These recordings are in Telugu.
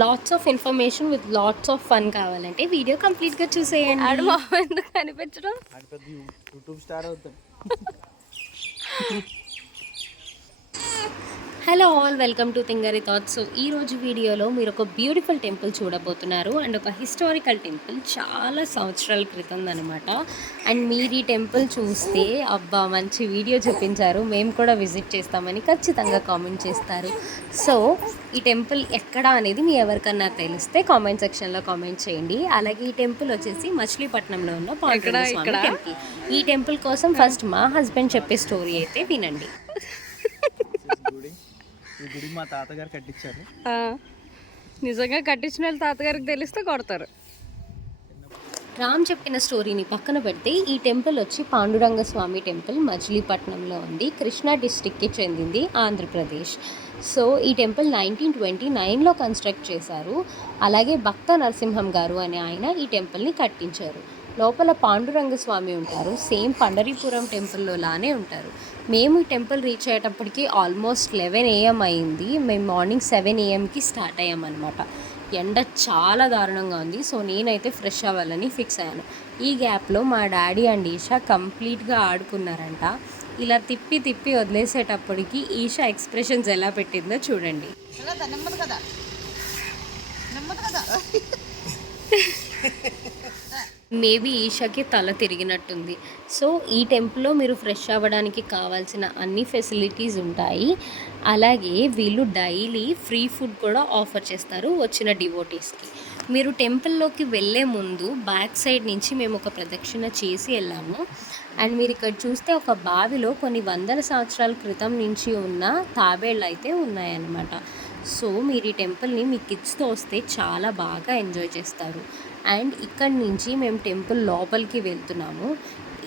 LADS of information with lots of fun కావాలంటే వీడియో కంప్లీట్గా చూసేయండి. ఆడు మా ఎందుకు కనిపించడం యూట్యూబ్ స్టార్ అవుతాం. హలో ఆల్, వెల్కమ్ టు తింగరి థాట్స్. సో ఈరోజు వీడియోలో మీరు ఒక బ్యూటిఫుల్ టెంపుల్ చూడబోతున్నారు అండ్ ఒక హిస్టారికల్ టెంపుల్, చాలా సంవత్సరాల క్రితం అనమాట. అండ్ మీరు ఈ టెంపుల్ చూస్తే అబ్బా మంచి వీడియో చూపించారు, మేము కూడా విజిట్ చేస్తామని ఖచ్చితంగా కామెంట్ చేస్తారు. సో ఈ టెంపుల్ ఎక్కడ అనేది మీ ఎవరికన్నా తెలిస్తే కామెంట్ సెక్షన్లో కామెంట్ చేయండి. అలాగే ఈ టెంపుల్ వచ్చేసి మచిలీపట్నంలో ఉన్న పాండురంగ స్వామి టెంపుల్. ఈ టెంపుల్ కోసం ఫస్ట్ మా హస్బెండ్ చెప్పే స్టోరీ అయితే వినండి. ఈ గుడి మా తాతగారు కట్టించారు. నిజంగా కట్టించిన వాళ్ళు తాతగారికి తెలిస్తే కొడతారు. రామ్ చెప్పిన స్టోరీని పక్కన పెడితే ఈ టెంపుల్ వచ్చి పాండురంగ స్వామి టెంపుల్ మచిలీపట్నంలో ఉంది. కృష్ణా డిస్టిక్కి చెందింది, ఆంధ్రప్రదేశ్. సో ఈ టెంపుల్ 1929లో కన్స్ట్రక్ట్ చేశారు. అలాగే భక్త నరసింహం గారు అనే ఆయన ఈ టెంపుల్ని కట్టించారు. లోపల పాండురంగ స్వామి ఉంటారు, సేమ్ పండరీపురం టెంపుల్లో లానే ఉంటారు. మేము ఈ టెంపుల్ రీచ్ అయ్యేటప్పటికి ఆల్మోస్ట్ 11 AM అయింది. మేము మార్నింగ్ 7 AMకి స్టార్ట్ అయ్యామన్నమాట. ఎండ చాలా దారుణంగా ఉంది. సో నేనైతే ఫ్రెష్ అవ్వాలని ఫిక్స్ అయ్యాను. ఈ గ్యాప్లో మా డాడీ అండ్ ఈషా కంప్లీట్గా ఆడుకున్నారంట. ఇలా తిప్పి తిప్పి వదిలేసేటప్పటికి ఈషా ఎక్స్ప్రెషన్స్ ఎలా పెట్టిందో చూడండి. మేబీ ఈషాకి తల తిరిగినట్టుంది. సో ఈ టెంపుల్లో మీరు ఫ్రెష్ అవ్వడానికి కావాల్సిన అన్ని ఫెసిలిటీస్ ఉంటాయి. అలాగే వీళ్ళు డైలీ ఫ్రీ ఫుడ్ కూడా ఆఫర్ చేస్తారు వచ్చిన డివోటీస్కి. మీరు టెంపుల్లోకి వెళ్ళే ముందు బ్యాక్ సైడ్ నుంచి మేము ఒక ప్రదక్షిణ చేసి వెళ్ళాము. అండ్ మీరు ఇక్కడ చూస్తే ఒక బావిలో కొన్ని వందల సంవత్సరాల క్రితం నుంచి ఉన్న తాబేళ్ళు అయితే ఉన్నాయన్నమాట. సో మీరు ఈ టెంపుల్ని మీ కిడ్స్తో వస్తే చాలా బాగా ఎంజాయ్ చేస్తారు. అండ్ ఇక్కడి నుంచి మేము టెంపుల్ లోపలికి వెళ్తున్నాము.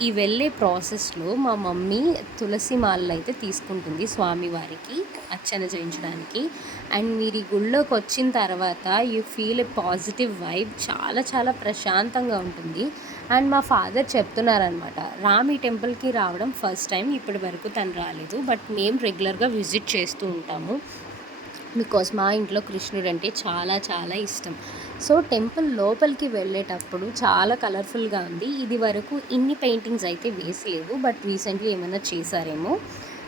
ఈ వెళ్ళే ప్రాసెస్లో మా మమ్మీ తులసి మాలలు అయితే తీసుకుంటుంది స్వామివారికి అర్చన చేయించడానికి. అండ్ మీరు ఈ గుళ్ళోకి వచ్చిన తర్వాత you feel a positive vibe, చాలా చాలా ప్రశాంతంగా ఉంటుంది. అండ్ మా ఫాదర్ చెప్తున్నారనమాట, రామ్ ఈ టెంపుల్కి రావడం ఫస్ట్ టైం, ఇప్పటి వరకు తను రాలేదు, బట్ మేము రెగ్యులర్గా విజిట్ చేస్తూ ఉంటాము బికాస్ మా ఇంట్లో కృష్ణుడు అంటే చాలా చాలా ఇష్టం. సో టెంపుల్ లోపలికి వెళ్ళేటప్పుడు చాలా కలర్ఫుల్గా ఉంది. ఇది వరకు ఇన్ని పెయింటింగ్స్ అయితే వేసలేవు, బట్ రీసెంట్లీ ఏమైనా చేశారేమో.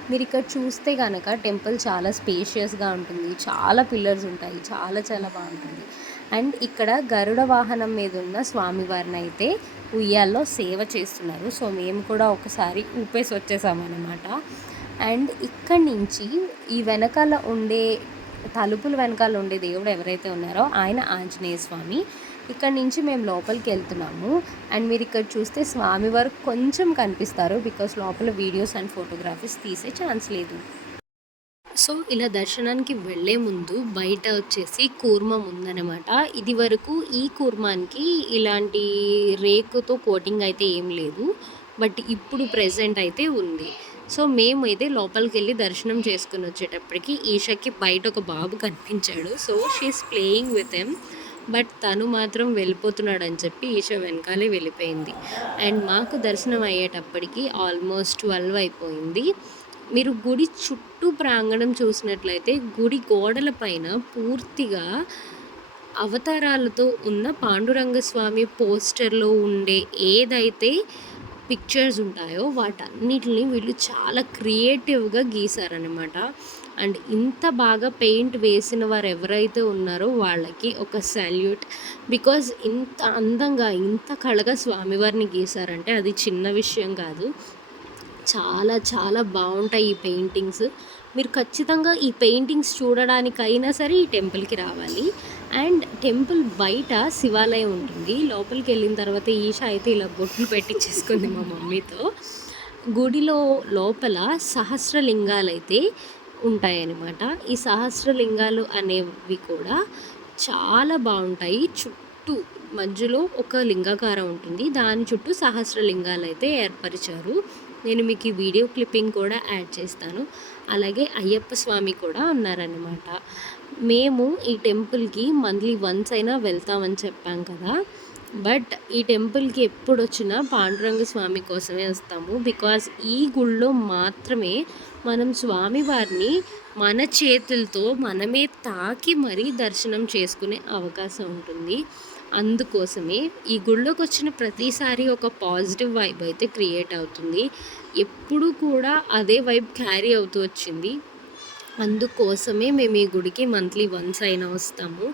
మీరు ఇక్కడ చూస్తే కనుక టెంపుల్ చాలా స్పేషియస్గా ఉంటుంది, చాలా పిల్లర్స్ ఉంటాయి, చాలా చాలా బాగుంటుంది. అండ్ ఇక్కడ గరుడ వాహనం మీద ఉన్న స్వామివారిని అయితే ఉయ్యాల్లో సేవ చేస్తున్నారు. సో మేము కూడా ఒకసారి ఊపేసి వచ్చేసామన్నమాట. అండ్ ఇక్కడి నుంచి ఈ వెనకాల ఉండే తలుపుల వెనకాల ఉండే దేవుడు ఎవరైతే ఉన్నారో ఆయన ఆంజనేయ స్వామి. ఇక్కడ నుంచి మేము లోపలికి వెళ్తున్నాము. అండ్ మీరు ఇక్కడ చూస్తే స్వామివారు కొంచెం కనిపిస్తారు, బికాస్ లోపల వీడియోస్ అండ్ ఫోటోగ్రఫీస్ తీసే ఛాన్స్ లేదు. సో ఇలా దర్శనానికి వెళ్ళే ముందు బయట వచ్చేసి కూర్మం ఉందన్నమాట. ఇది వరకు ఈ కూర్మానికి ఇలాంటి రేకుతో కోటింగ్ అయితే ఏం లేదు, బట్ ఇప్పుడు ప్రెజెంట్ అయితే ఉంది. సో మేమైతే లోపలికి వెళ్ళి దర్శనం చేసుకుని వచ్చేటప్పటికి ఈషాకి బయట ఒక బాబు కనిపించాడు. So she's playing with him, but తను మాత్రం వెళ్ళిపోతున్నాడు అని చెప్పి ఈషా వెనకాలే వెళ్ళిపోయింది. అండ్ మాకు దర్శనం అయ్యేటప్పటికి ఆల్మోస్ట్ 12 అయిపోయింది. మీరు గుడి చుట్టూ ప్రాంగణం చూసినట్లయితే గుడి గోడల పైన పూర్తిగా అవతారాలతో ఉన్న పాండురంగ స్వామి పోస్టర్లో ఉండే ఏదైతే పిక్చర్స్ ఉంటాయో వాటన్నిటిని వీళ్ళు చాలా క్రియేటివ్గా గీసారనమాట. అండ్ ఇంత బాగా పెయింట్ వేసిన వారు ఎవరైతే ఉన్నారో వాళ్ళకి ఒక సాల్యూట్. బికాజ్ ఇంత అందంగా ఇంత కళగా స్వామివారిని గీసారంటే అది చిన్న విషయం కాదు. చాలా చాలా బాగుంటాయి ఈ పెయింటింగ్స్. మీరు ఖచ్చితంగా ఈ పెయింటింగ్స్ చూడడానికైనా సరే ఈ టెంపుల్కి రావాలి. అండ్ టెంపుల్ బయట శివాలయం ఉంటుంది. లోపలికి వెళ్ళిన తర్వాత ఈషా అయితే ఇలా బొట్లు పెట్టించేసుకుంది మా మమ్మీతో. గుడిలో లోపల సహస్రలింగాలు అయితే ఉంటాయన్నమాట. ఈ సహస్రలింగాలు అనేవి కూడా చాలా బాగుంటాయి. చుట్టూ మధ్యలో ఒక లింగాకారం ఉంటుంది, దాని చుట్టూ సహస్రలింగాలు అయితే ఏర్పరిచారు. నేను మీకు ఈ వీడియో క్లిప్పింగ్ కూడా యాడ్ చేస్తాను. అలాగే అయ్యప్ప స్వామి కూడా ఉన్నారన్నమాట. మేము ఈ టెంపుల్కి మంత్లీ వన్స్ అయినా వెళ్తామని చెప్పాం కదా. బట్ ఈ టెంపుల్కి ఎప్పుడు వచ్చినా పాండురంగ స్వామి కోసమే వస్తాము. బికాజ్ ఈ గుళ్ళో మాత్రమే మనం స్వామివారిని మన చేతులతో మనమే తాకి మరీ దర్శనం చేసుకునే అవకాశం ఉంటుంది. అందుకోసమే ఈ గుళ్ళోకి వచ్చిన ప్రతిసారి ఒక పాజిటివ్ వైబ్ అయితే క్రియేట్ అవుతుంది. ఎప్పుడు కూడా అదే వైబ్ క్యారీ అవుతూ వచ్చింది. అందుకోసమే మేము ఈ గుడికి మంత్లీ వన్స్ అయినా వస్తాము.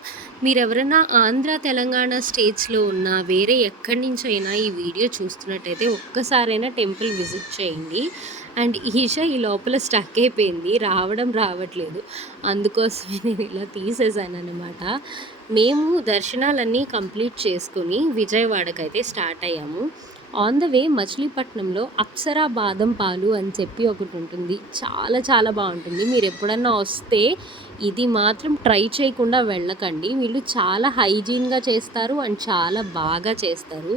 మీరెవరైనా ఆంధ్ర, తెలంగాణ స్టేట్స్‌లో ఉన్న వేరే ఎక్కడి నుంచైనా ఈ వీడియో చూస్తున్నట్టయితే ఒక్కసారైనా టెంపుల్ విజిట్ చేయండి. అండ్ ఈషా ఈ లోపల స్టక్ అయిపోయింది. రావట్లేదు. అందుకోసమే నేను ఇలా తీసేసాననమాట. మేము దర్శనాలన్నీ కంప్లీట్ చేసుకొని విజయవాడకైతే స్టార్ట్ అయ్యాము. ఆన్ ద వే మచిలీపట్నంలో అప్సరా బాదం పాలు అని చెప్పి ఒకటి ఉంటుంది. చాలా బాగుంటుంది. మీరు ఎప్పుడన్నా వస్తే ఇది మాత్రం ట్రై చేయకుండా వెళ్ళకండి. వీళ్ళు చాలా హైజీన్గా చేస్తారు అండ్ చాలా బాగా చేస్తారు.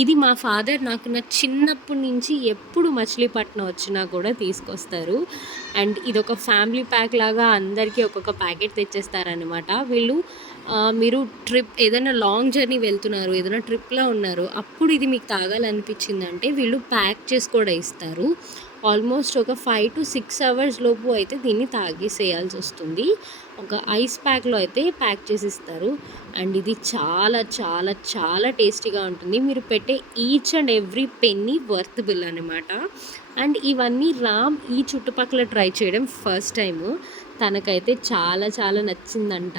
ఇది మా ఫాదర్ నాకు నా చిన్నప్పటి నుంచి ఎప్పుడు మచిలీపట్నం వచ్చినా కూడా తీసుకొస్తారు. అండ్ ఇదొక ఫ్యామిలీ ప్యాక్ లాగా అందరికీ ఒక్కొక్క ప్యాకెట్ తెచ్చేస్తారనమాట. వీళ్ళు మీరు ట్రిప్ ఏదైనా లాంగ్ జర్నీ వెళ్తున్నారు, ఏదైనా ట్రిప్‌లో ఉన్నారు, అప్పుడు ఇది మీకు తాగాలనిపించిందంటే వీళ్ళు ప్యాక్ చేసి కూడా ఇస్తారు. ఆల్మోస్ట్ ఒక 5-6 అవర్స్ లోపు అయితే దీన్ని తాగేసేయాల్సి వస్తుంది. ఒక ఐస్ ప్యాక్‌లో అయితే ప్యాక్ చేసి ఇస్తారు. అండ్ ఇది చాలా టేస్టీగా ఉంటుంది. మీరు పెట్టే each and every penny worthable అనమాట. అండ్ ఇవన్నీ రామ్ ఈ చుట్టుపక్కల ట్రై చేయడం ఫస్ట్ టైము. తనకైతే చాలా నచ్చిందంట.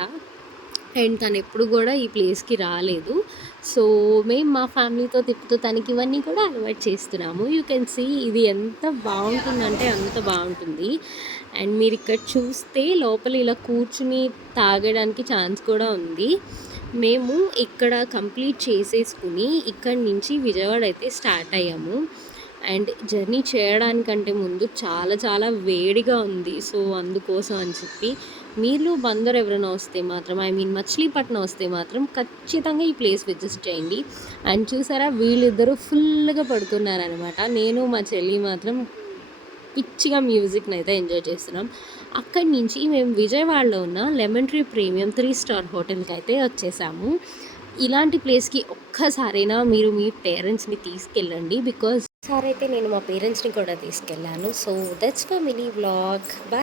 అండ్ తను ఎప్పుడు కూడా ఈ ప్లేస్‌కి రాలేదు. సో మేము మా ఫ్యామిలీతో తిప్పుతూ తనకి ఇవన్నీ కూడా అలవాటు చేస్తున్నాము. యూ కెన్ సీ ఇది ఎంత బాగుంటుందంటే అంత బాగుంటుంది. అండ్ మీరు ఇక్కడ చూస్తే లోపల ఇలా కూర్చుని తాగడానికి ఛాన్స్ కూడా ఉంది. మేము ఇక్కడ కంప్లీట్ చేసేసుకుని ఇక్కడి నుంచి విజయవాడ అయితే స్టార్ట్ అయ్యాము. అండ్ జర్నీ చేయడానికంటే ముందు చాలా వేడిగా ఉంది. సో అందుకోసం అని చెప్పి మీరు బందర్ ఎవరైనా వస్తే మాత్రం మచిలీపట్నం వస్తే మాత్రం ఖచ్చితంగా ఈ ప్లేస్ విజిట్ చేయండి. అండ్ చూసారా వీళ్ళిద్దరూ ఫుల్గా పడుకున్నారనమాట. నేను మా చెల్లి మాత్రం పిచ్చిగా మ్యూజిక్ని అయితే ఎంజాయ్ చేస్తున్నాం. అక్కడి నుంచి మేము విజయవాడలో ఉన్న లెమన్ ట్రీ ప్రీమియం 3 స్టార్ హోటల్కి అయితే వచ్చేసాము. ఇలాంటి ప్లేస్కి ఒక్కసారైనా మీరు మీ పేరెంట్స్ని తీసుకెళ్ళండి. బికాజ్ ఒకసారి అయితే నేను మా పేరెంట్స్ని కూడా తీసుకెళ్ళాను. So that's for mini vlog. Bye.